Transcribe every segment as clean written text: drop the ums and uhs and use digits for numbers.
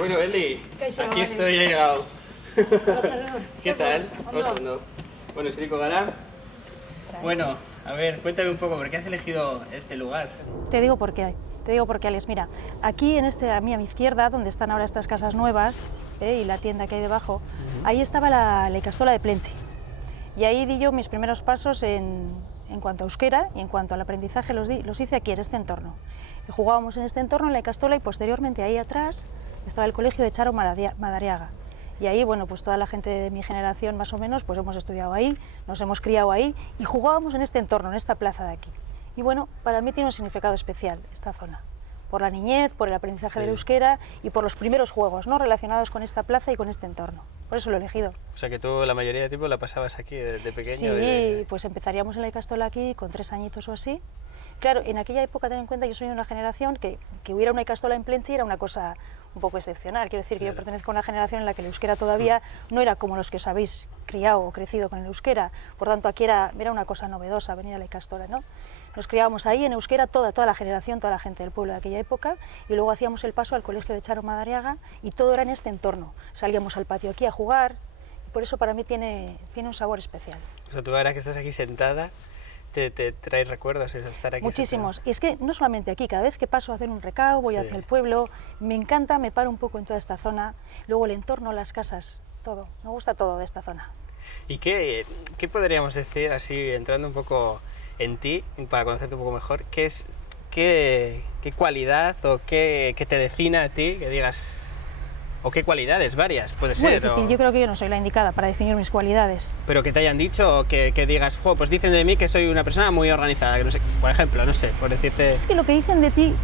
Bueno, Eli, Kaixo, aquí Alex. estoy, he llegado. Arratsaldeon. ¿Qué tal? Ondo. Oso, ondo. Bueno, Siriko Gara. Bueno, a ver, cuéntame un poco, ¿por qué has elegido este lugar? Te digo por qué. Te digo por qué, Alex. Mira, aquí a mi izquierda, donde están ahora estas casas nuevas y la tienda que hay debajo, ahí estaba la ikastola de Plentzia. Y ahí di yo mis primeros pasos en cuanto a euskera y en cuanto al aprendizaje los hice aquí, en este entorno. Y jugábamos en este entorno, en la ikastola, y posteriormente ahí atrás estaba el colegio de Charo Madariaga. Y ahí, bueno, pues toda la gente de mi generación más o menos, pues hemos estudiado ahí, nos hemos criado ahí y jugábamos en este entorno, en esta plaza de aquí. Y bueno, para mí tiene un significado especial esta zona, por la niñez, por el aprendizaje del euskera y por los primeros juegos, ¿no?, relacionados con esta plaza y con este entorno. Por eso lo he elegido. O sea que tú la mayoría de tiempo la pasabas aquí de pequeño. Sí, pues empezaríamos en la ikastola aquí con 3 añitos o así. Claro, en aquella época, ten en cuenta, yo soy de una generación que hubiera una ikastola en Plentzia era una cosa un poco excepcional. Quiero decir que yo pertenezco a una generación en la que el euskera todavía no era como los que os habéis criado o crecido con el euskera. Por tanto, aquí era una cosa novedosa venir a la ikastola, ¿no? Nos criábamos ahí en euskera toda la generación, toda la gente del pueblo de aquella época, y luego hacíamos el paso al colegio de Charo Madariaga y todo era en este entorno. Salíamos al patio aquí a jugar y por eso para mí tiene un sabor especial. O sea, tú ahora que estás aquí sentada, te traes recuerdos de estar aquí. Muchísimos. Sentada. Y es que no solamente aquí, cada vez que paso a hacer un recao, voy hacia el pueblo, me encanta, me paro un poco en toda esta zona, luego el entorno, las casas, todo. Me gusta todo de esta zona. ¿Y qué podríamos decir, así entrando un poco en ti, para conocerte un poco mejor, qué cualidad o qué te define a ti, que digas, o qué cualidades, varias, puede ser? Muy difícil, yo creo que yo no soy la indicada para definir mis cualidades. Pero que te hayan dicho, o que digas, pues dicen de mí que soy una persona muy organizada, que no sé, por ejemplo, no sé, por decirte... Es que lo que dicen de ti...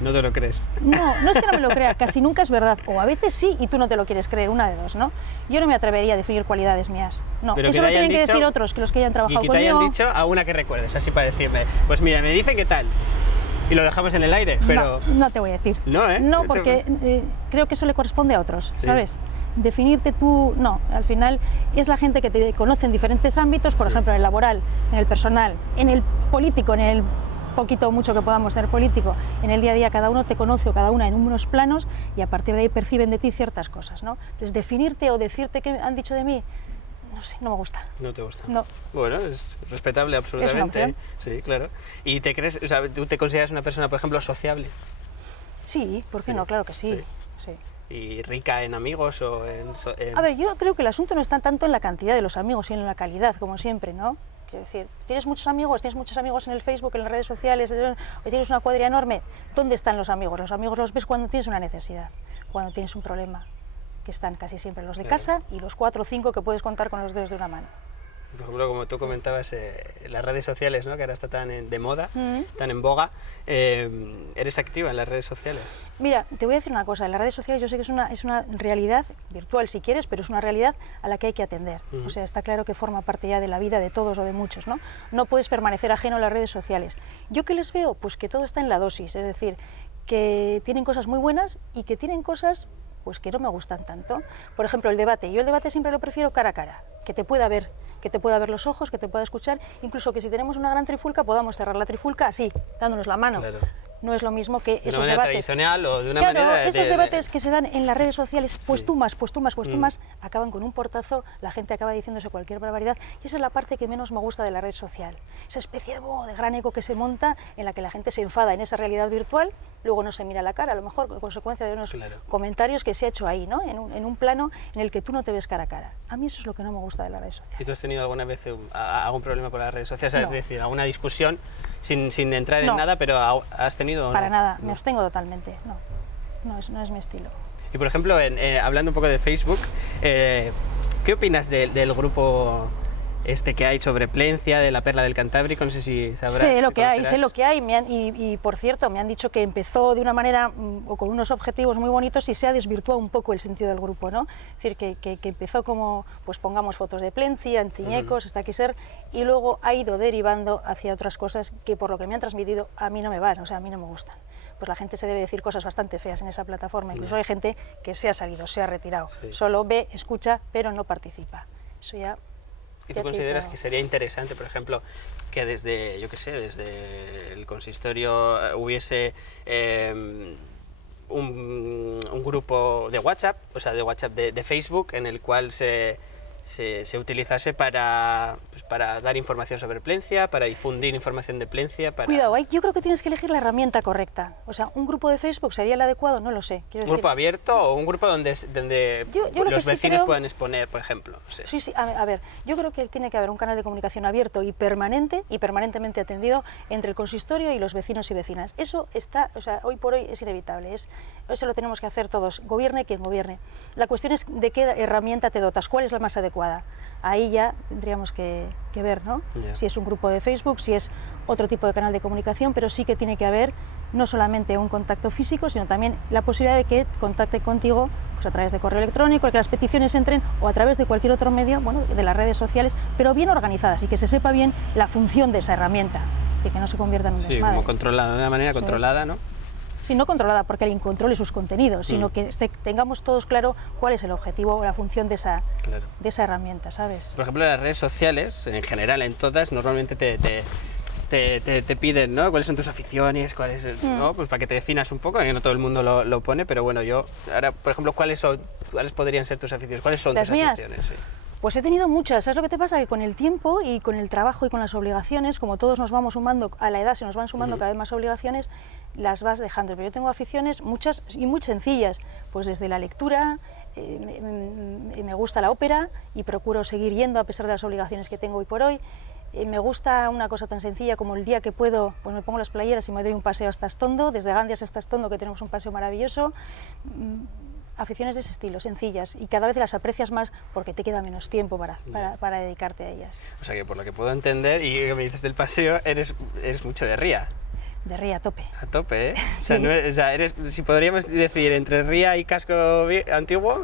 No te lo crees. No es que no me lo crea, casi nunca es verdad, o a veces sí y tú no te lo quieres creer, una de dos, ¿no? Yo no me atrevería a definir cualidades mías, no, pero eso lo tienen que decir otros, que los que hayan trabajado conmigo. Y que te hayan dicho a una que recuerdes, así para decirme, pues mira, me dicen qué tal, y lo dejamos en el aire, pero... No te voy a decir. No, ¿eh? No, porque creo que eso le corresponde a otros, sí. ¿Sabes? Definirte tú, no, al final es la gente que te conoce en diferentes ámbitos, por ejemplo, en el laboral, en el personal, en el político, en el poquito o mucho que podamos tener político, en el día a día cada uno te conoce o cada una en unos planos y a partir de ahí perciben de ti ciertas cosas, ¿no? Entonces, definirte o decirte qué han dicho de mí, no sé, no me gusta. ¿No te gusta? No. Bueno, es respetable absolutamente. ¿Es una opción? Sí, claro. ¿Y te crees, o sea, tú te consideras una persona, por ejemplo, sociable? Sí, ¿por qué no? Claro que sí. ¿Y rica en amigos o en...? A ver, yo creo que el asunto no está tanto en la cantidad de los amigos, sino en la calidad, como siempre, ¿no? Quiero decir, tienes muchos amigos en el Facebook, en las redes sociales, o tienes una cuadrilla enorme. ¿Dónde están los amigos? Los amigos los ves cuando tienes una necesidad, cuando tienes un problema, que están casi siempre los de casa y los 4 o 5 que puedes contar con los dedos de una mano. Por ejemplo, como tú comentabas, las redes sociales, ¿no?, que ahora está tan de moda, tan en boga, ¿eres activa en las redes sociales? Mira, te voy a decir una cosa, en las redes sociales yo sé que es una realidad virtual si quieres, pero es una realidad a la que hay que atender. O sea, está claro que forma parte ya de la vida de todos o de muchos, ¿no? No puedes permanecer ajeno a las redes sociales. ¿Yo qué les veo? Pues que todo está en la dosis, es decir, que tienen cosas muy buenas y que tienen cosas pues que no me gustan tanto. Por ejemplo, el debate. Yo el debate siempre lo prefiero cara a cara, que te pueda ver los ojos, que te pueda escuchar, incluso que si tenemos una gran trifulca podamos cerrar la trifulca así, dándonos la mano. Claro. No es lo mismo que de esos una manera debates tradicional o de una claro, manera esos debates que se dan en las redes sociales, pues sí. tú más, acaban con un portazo, la gente acaba diciéndose cualquier barbaridad y esa es la parte que menos me gusta de la red social, esa especie de gran eco que se monta en la que la gente se enfada en esa realidad virtual, luego no se mira la cara, a lo mejor a consecuencia de unos comentarios que se ha hecho ahí, ¿no? en un plano en el que tú no te ves cara a cara. A mí eso es lo que no me gusta de la red social. ¿Y tú has tenido alguna vez algún problema por las redes sociales? No. Es decir, alguna discusión sin entrar en nada, pero has tenido... Para nada, no. me abstengo totalmente, no es mi estilo. Y por ejemplo, hablando un poco de Facebook, ¿qué opinas del grupo que hay sobre Plentzia, de la Perla del Cantábrico? No sé si sabrás. Sé lo que hay, y por cierto, me han dicho que empezó de una manera o con unos objetivos muy bonitos y se ha desvirtuado un poco el sentido del grupo, ¿no? Es decir, que empezó como, pues pongamos fotos de Plentzia, Antziñecos, está aquí ser, y luego ha ido derivando hacia otras cosas que por lo que me han transmitido a mí no me van, o sea, a mí no me gustan. Pues la gente se debe decir cosas bastante feas en esa plataforma, incluso hay gente que se ha salido, se ha retirado, solo ve, escucha, pero no participa. Eso ya... ¿Y tú consideras que sería interesante, por ejemplo, que desde, yo qué sé, desde el consistorio hubiese un grupo de WhatsApp, o sea, de WhatsApp de Facebook, en el cual se utilizase pues para dar información sobre Plencia, para difundir información de Plencia. Cuidado, yo creo que tienes que elegir la herramienta correcta. O sea, un grupo de Facebook sería el adecuado, no lo sé. ¿Un grupo abierto o un grupo donde los vecinos puedan exponer, por ejemplo? O sea. Sí, a ver, yo creo que tiene que haber un canal de comunicación abierto y permanentemente atendido entre el consistorio y los vecinos y vecinas. Eso está, o sea, hoy por hoy es inevitable. Eso lo tenemos que hacer todos, gobierne quien gobierne. La cuestión es de qué herramienta te dotas, cuál es la más adecuada. Ahí ya tendríamos que ver, ¿no? Yeah. Si es un grupo de Facebook, si es otro tipo de canal de comunicación, pero sí que tiene que haber no solamente un contacto físico, sino también la posibilidad de que contacte contigo pues a través de correo electrónico, que las peticiones entren o a través de cualquier otro medio, bueno, de las redes sociales, pero bien organizadas y que se sepa bien la función de esa herramienta y que no se convierta en un desmadre. Sí, como controlada, de una manera controlada, ¿no? Sí, no controlada porque alguien controle sus contenidos, sino que tengamos todos claro cuál es el objetivo o la función de esa herramienta, ¿sabes? Por ejemplo, las redes sociales, en general, en todas, normalmente te piden, ¿no? ¿Cuáles son tus aficiones? ¿No? Pues para que te definas un poco, que no todo el mundo lo pone, pero bueno, yo, ahora, por ejemplo, ¿cuáles podrían ser tus aficiones? ¿Cuáles son tus aficiones? Sí. Pues he tenido muchas. ¿Sabes lo que te pasa? Que con el tiempo y con el trabajo y con las obligaciones, como todos nos vamos sumando a la edad, se nos van sumando cada vez más obligaciones, las vas dejando. Pero yo tengo aficiones muchas y muy sencillas, pues desde la lectura, me gusta la ópera y procuro seguir yendo a pesar de las obligaciones que tengo hoy por hoy. Me gusta una cosa tan sencilla como el día que puedo, pues me pongo las playeras y me doy un paseo hasta Astondo, desde Gandias hasta Astondo, que tenemos un paseo maravilloso. Aficiones de ese estilo, sencillas, y cada vez las aprecias más porque te queda menos tiempo para dedicarte a ellas. O sea que por lo que puedo entender, y que me dices del paseo, eres mucho de ría. De ría a tope. A tope, ¿eh? Sí. O sea, si podríamos decir entre ría y casco antiguo,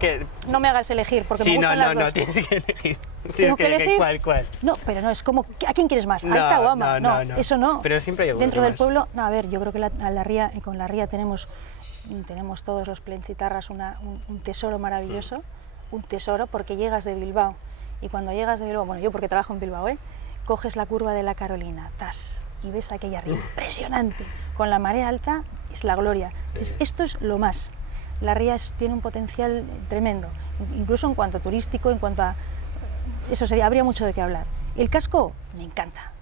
que... No me hagas elegir, porque me gustan las dos. No, tienes que elegir. ¿Tengo que elegir? ¿Cuál? No, pero no, es como, ¿a quién quieres más? ¿Alta o ama? No, eso no. Pero siempre hay dentro del más. pueblo, no, a ver, yo creo que con la ría tenemos todos los plencitarras un tesoro maravilloso, un tesoro, porque llegas de Bilbao, y cuando llegas de Bilbao, bueno, yo porque trabajo en Bilbao, coges la curva de la Carolina, y ves aquella ría impresionante, con la marea alta, es la gloria. Sí. Entonces, esto es lo más. La ría tiene un potencial tremendo, incluso en cuanto a turístico, en cuanto a... Eso habría mucho de qué hablar. El casco me encanta,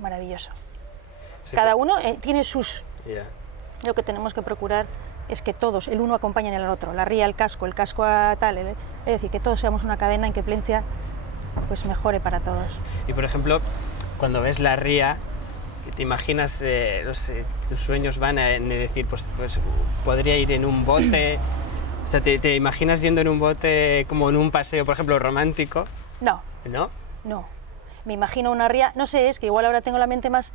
maravilloso. Sí, cada uno tiene sus... Yeah. Lo que tenemos que procurar es que todos, el uno acompañen al otro, la ría, el casco a tal, es decir, que todos seamos una cadena en que Plencia pues mejore para todos. Y por ejemplo, cuando ves la ría, te imaginas, no sé, tus sueños van en decir, pues podría ir en un bote, o sea, te imaginas yendo en un bote como en un paseo, por ejemplo, romántico. No. ¿No? No. Me imagino una ría, no sé, es que igual ahora tengo la mente más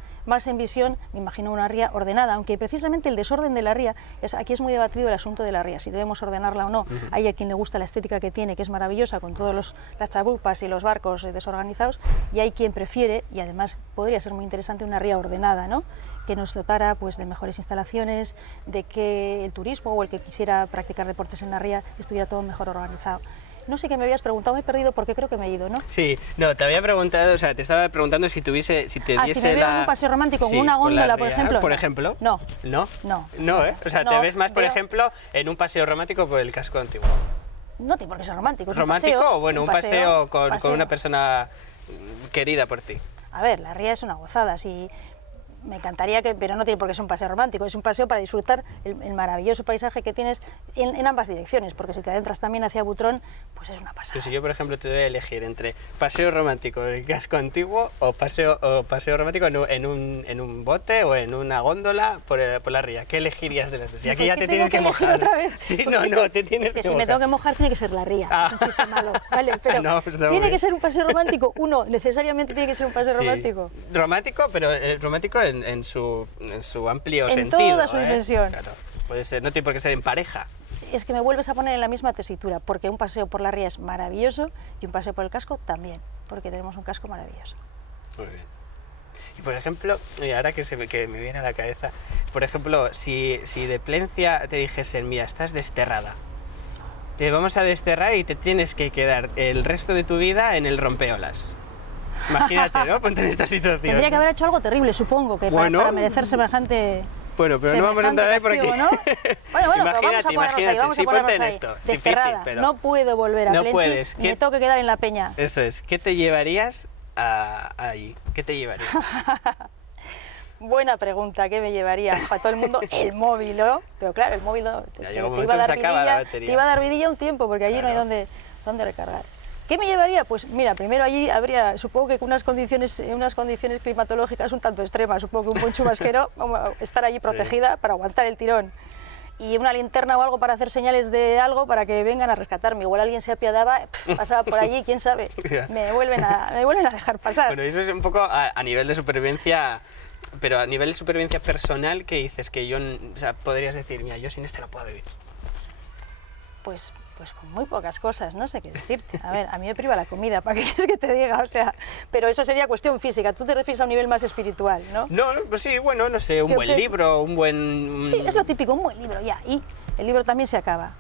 en visión, me imagino una ría ordenada, aunque precisamente el desorden de la ría, aquí es muy debatido el asunto de la ría, si debemos ordenarla o no. Hay a quien le gusta la estética que tiene, que es maravillosa, con todas las chalupas y los barcos desorganizados, y hay quien prefiere, y además podría ser muy interesante, una ría ordenada, ¿no? Que nos dotara pues, de mejores instalaciones, de que el turismo o el que quisiera practicar deportes en la ría estuviera todo mejor organizado. No sé qué me habías preguntado, me he perdido porque creo que me he ido, ¿no? Sí, no, te había preguntado, o sea, te estaba preguntando si te diese si me veo en un paseo romántico, en una góndola, por ejemplo. ¿Por ejemplo? No. ¿No? No. No, ¿eh? O sea, te ves más, por ejemplo, en un paseo romántico por el casco antiguo. No tiene por qué ser romántico. Es ¿Romántico? Un paseo, o bueno, un paseo con una persona querida por ti. A ver, la ría es una gozada, sí. Me encantaría pero no tiene por qué ser un paseo romántico, es un paseo para disfrutar el maravilloso paisaje que tienes en ambas direcciones, porque si te adentras también hacia Butrón, pues es una pasada. Pues si yo, por ejemplo, te doy a elegir entre paseo romántico en el casco antiguo o paseo romántico en un bote o en una góndola por la ría, ¿qué elegirías de las dos? Y aquí ya te tienes que mojar. Otra vez? Sí, no, te tienes que mojar. Si me tengo que mojar tiene que ser la ría, es un chiste malo, ¿vale? Pero no, pues tiene que ser un paseo romántico, necesariamente tiene que ser un paseo romántico. Romántico, pero romántico en su amplio sentido. En toda su dimensión. Claro, puede ser, no tiene por qué ser en pareja. Es que me vuelves a poner en la misma tesitura, porque un paseo por la ría es maravilloso y un paseo por el casco también, porque tenemos un casco maravilloso. Muy bien. Y por ejemplo, ahora que me viene a la cabeza, por ejemplo, si de Plencia te dijesen, mira, estás desterrada, te vamos a desterrar y te tienes que quedar el resto de tu vida en el rompeolas. Imagínate, ¿no? Ponte en esta situación. Tendría que haber hecho algo terrible, supongo, que para merecer semejante... Bueno, pero no vamos a entrar ahí por aquí. ¿No? Bueno, pero vamos a ponernos ahí, vamos a ponernos ahí. Esto. Desterrada, Difícil, pero no puedo volver a no Plentzí, puedes. me tengo que quedar en la peña. Eso es, ¿qué te llevarías ahí? ¿Qué te llevarías? Buena pregunta, ¿qué me llevaría? Para todo el mundo, el móvil, ¿no? Pero claro, el móvil no, te iba a dar vidilla un tiempo, porque allí claro. no hay dónde recargar. ¿Qué me llevaría? Pues mira, primero allí habría, supongo que con unas condiciones climatológicas un tanto extremas, supongo que un buen chubasquero, estar allí protegida para aguantar el tirón. Y una linterna o algo para hacer señales de algo para que vengan a rescatarme. Igual alguien se apiadaba, pasaba por allí, quién sabe, me vuelven a dejar pasar. Bueno, eso es un poco a nivel de supervivencia, pero a nivel de supervivencia personal, ¿qué dices? Que yo, o sea, podrías decir, mira, yo sin esto no puedo vivir. Pues con muy pocas cosas, no sé qué decirte. A ver, a mí me priva la comida, ¿para qué quieres que te diga? O sea, pero eso sería cuestión física, tú te refieres a un nivel más espiritual, ¿no? No, pues sí, bueno, no sé, un buen libro, un buen... Sí, es lo típico, un buen libro, ya, y el libro también se acaba.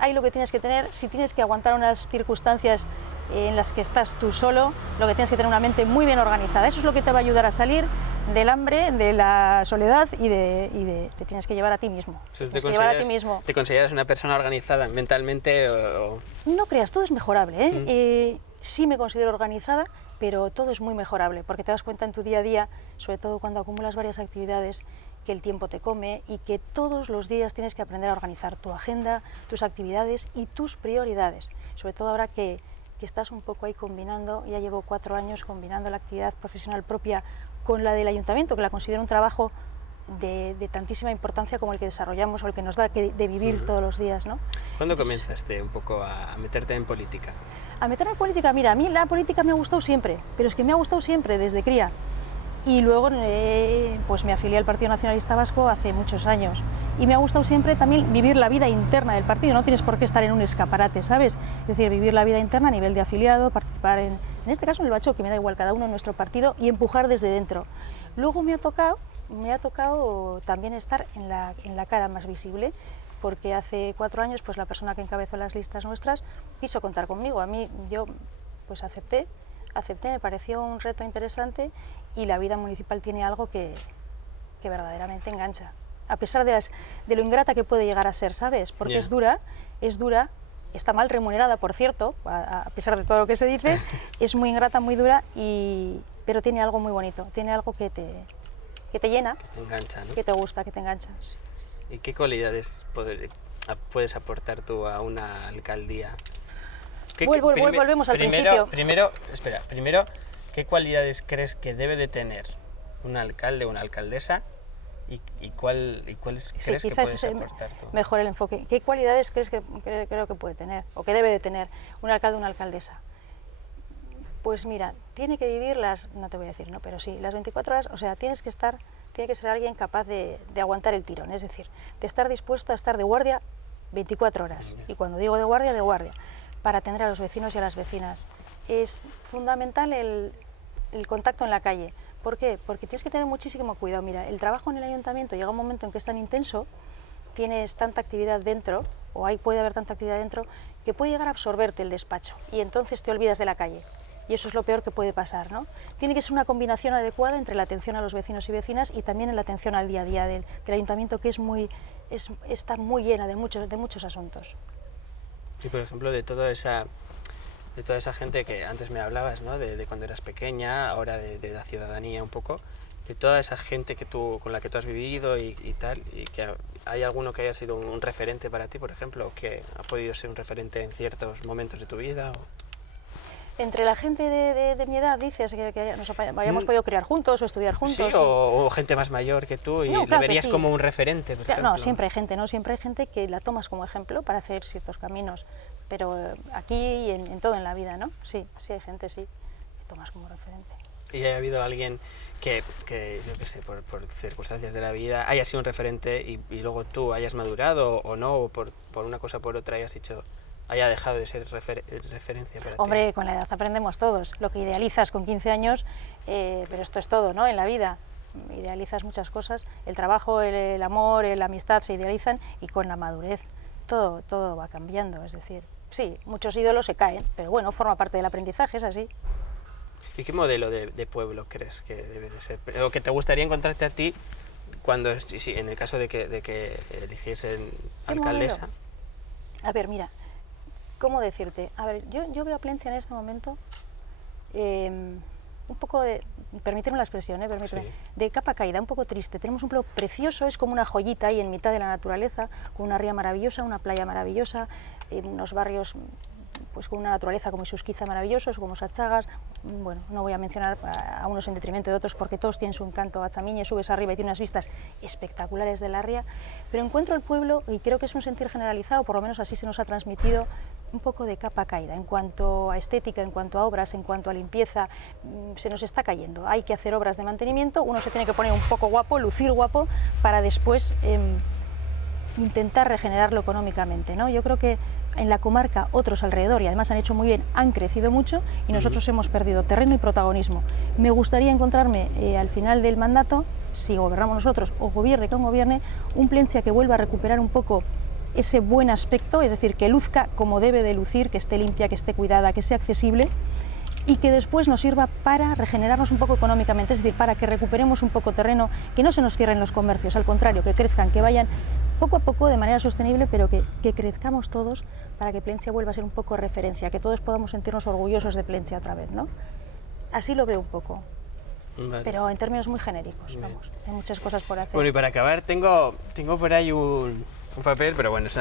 Ahí lo que tienes que tener, si tienes que aguantar unas circunstancias en las que estás tú solo, lo que tienes que tener una mente muy bien organizada. Eso es lo que te va a ayudar a salir del hambre, de la soledad y te tienes que llevar a ti mismo. ¿Te consideras una persona organizada mentalmente o...? No creas, todo es mejorable, ¿eh? Sí me considero organizada, pero todo es muy mejorable, porque te das cuenta en tu día a día, sobre todo cuando acumulas varias actividades, que el tiempo te come y que todos los días tienes que aprender a organizar tu agenda, tus actividades y tus prioridades. Sobre todo ahora que estás un poco ahí combinando, ya llevo 4 años combinando la actividad profesional propia con la del ayuntamiento, que la considero un trabajo de tantísima importancia como el que desarrollamos o el que nos da de vivir todos los días, ¿no? ¿Cuándo comenzaste un poco a meterte en política? A meterme en política, mira, a mí la política me ha gustado siempre, pero es que me ha gustado siempre, desde cría. Y luego pues me afilié al Partido Nacionalista Vasco hace muchos años. Y me ha gustado siempre también vivir la vida interna del partido, no tienes por qué estar en un escaparate, ¿sabes? Es decir, vivir la vida interna a nivel de afiliado, participar en este caso en el bacho, que me da igual cada uno en nuestro partido, y empujar desde dentro. Luego me ha tocado también estar en la cara más visible, porque hace 4 años pues la persona que encabezó las listas nuestras quiso contar conmigo. A mí yo pues acepté, me pareció un reto interesante y la vida municipal tiene algo que verdaderamente engancha. A pesar de lo ingrata que puede llegar a ser, ¿sabes? Porque es dura, está mal remunerada, por cierto, a pesar de todo lo que se dice, es muy ingrata, muy dura, pero tiene algo muy bonito, tiene algo que te llena, que te engancha, ¿no? Que te gusta, que te engancha. ¿Y qué cualidades puedes aportar tú a una alcaldía? Volvemos al principio. Primero, ¿qué cualidades crees que debe de tener un alcalde o una alcaldesa y cuáles crees que puedes aportar tú? Mejor el enfoque. ¿Qué cualidades crees creo que puede tener o que debe de tener un alcalde o una alcaldesa? Pues mira, tiene que vivir no te voy a decir, no, pero sí, las 24 horas, o sea, tiene que ser alguien capaz de aguantar el tirón, es decir, de estar dispuesto a estar de guardia 24 horas. Y cuando digo de guardia, para atender a los vecinos y a las vecinas. Es fundamental el contacto en la calle. ¿Por qué? Porque tienes que tener muchísimo cuidado. Mira, el trabajo en el ayuntamiento llega un momento en que es tan intenso, tienes tanta actividad dentro, o puede haber tanta actividad dentro, que puede llegar a absorberte el despacho y entonces te olvidas de la calle. Y eso es lo peor que puede pasar, ¿no? Tiene que ser una combinación adecuada entre la atención a los vecinos y vecinas y también en la atención al día a día del ayuntamiento, que está muy llena de muchos asuntos. Y por ejemplo, de toda esa gente que antes me hablabas, ¿no? de cuando eras pequeña, ahora de la ciudadanía un poco, de toda esa gente con la que tú has vivido y tal, y que hay alguno que haya sido un referente para ti, por ejemplo, o que ha podido ser un referente en ciertos momentos de tu vida. Entre la gente de mi edad, dices, que nos hayamos podido criar juntos o estudiar juntos. Sí, o gente más mayor que tú y le verías como un referente, por ejemplo. No, siempre hay gente, ¿no? Siempre hay gente que la tomas como ejemplo para hacer ciertos caminos, pero aquí y en todo en la vida, ¿no? Sí hay gente, sí, que tomas como referente. ¿Y ha habido alguien que yo qué sé, por circunstancias de la vida haya sido un referente y luego tú hayas madurado o no, o por una cosa o por otra hayas dicho... haya dejado de ser referencia para ti? Hombre, con la edad aprendemos todos. Lo que idealizas con 15 años, pero esto es todo, ¿no? En la vida idealizas muchas cosas. El trabajo, el amor, la amistad se idealizan y con la madurez todo va cambiando. Es decir, sí, muchos ídolos se caen, pero bueno, forma parte del aprendizaje, es así. ¿Y qué modelo de pueblo crees que debe de ser? ¿O que te gustaría encontrarte a ti cuando, sí, en el caso de que eligiesen ¿Qué alcaldesa. modelo? A ver, mira, ¿cómo decirte? A ver, yo veo a Plentzia en este momento un poco de, permíteme la expresión, permíteme, Sí. de capa caída, un poco triste. Tenemos un pueblo precioso, es como una joyita ahí en mitad de la naturaleza, con una ría maravillosa, una playa maravillosa, unos barrios pues con una naturaleza como Susquiza maravillosos, como Sachagas. Bueno, no voy a mencionar a unos en detrimento de otros porque todos tienen su encanto. Achamiñe, subes arriba y tiene unas vistas espectaculares de la ría, pero encuentro el pueblo, y creo que es un sentir generalizado, por lo menos así se nos ha transmitido, un poco de capa caída en cuanto a estética, en cuanto a obras, en cuanto a limpieza. Se nos está cayendo. Hay que hacer obras de mantenimiento, uno se tiene que poner un poco guapo, lucir guapo, para después intentar regenerarlo económicamente, ¿no? Yo creo que en la comarca otros alrededor, y además han hecho muy bien, han crecido mucho y nosotros hemos perdido terreno y protagonismo. Me gustaría encontrarme al final del mandato, si gobernamos nosotros o gobierne con gobierne, un Plentzia que vuelva a recuperar un poco ese buen aspecto, es decir, que luzca como debe de lucir, que esté limpia, que esté cuidada, que sea accesible, y que después nos sirva para regenerarnos un poco económicamente, es decir, para que recuperemos un poco terreno, que no se nos cierren los comercios, al contrario, que crezcan, que vayan poco a poco de manera sostenible, pero que crezcamos todos para que Plentzia vuelva a ser un poco referencia, que todos podamos sentirnos orgullosos de Plentzia otra vez, ¿no? Así lo veo un poco, Vale. pero en términos muy genéricos, Bien. vamos, hay muchas cosas por hacer. Bueno, y para acabar, tengo por ahí un papel, pero bueno, es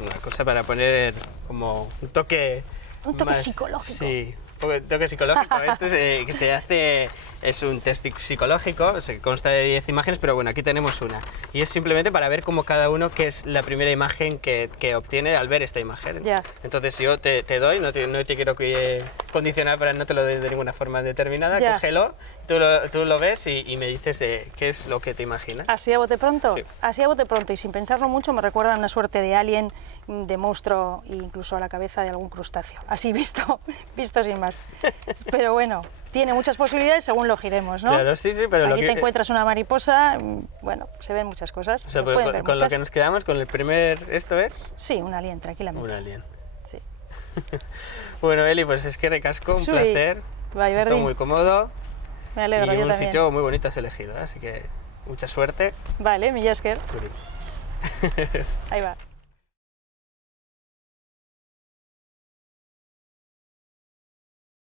una cosa para poner como un toque... Un toque más, psicológico. Sí, un toque psicológico. Esto es, que se hace, es un test psicológico, se consta de 10 imágenes, pero bueno, aquí tenemos una. Y es simplemente para ver como cada uno qué es la primera imagen que obtiene al ver esta imagen. Ya. Entonces yo te doy, no te quiero condicionar, para no te lo doy de ninguna forma determinada, Ya. cógelo, tú lo ves y me dices qué es lo que te imaginas. Así a bote pronto, Sí. así a bote pronto, y sin pensarlo mucho me recuerda a una suerte de alien, de monstruo, e incluso a la cabeza de algún crustáceo, así visto sin más. Pero bueno, tiene muchas posibilidades según lo giremos, ¿no? Claro, sí, pero Aquí te encuentras una mariposa, bueno, se ven muchas cosas, O sea, se pueden ver con lo muchas. que nos quedamos, con el primer, ¿esto es? Sí, un alien, tranquilamente. Un alien. Sí. Bueno, Eli, pues es que recasco, un Sui. placer. Bai, Está berdin. muy cómodo Me alegro, y yo un también. sitio muy bonito has elegido, así que mucha suerte. Vale, mila esker, Zuri. ahí va.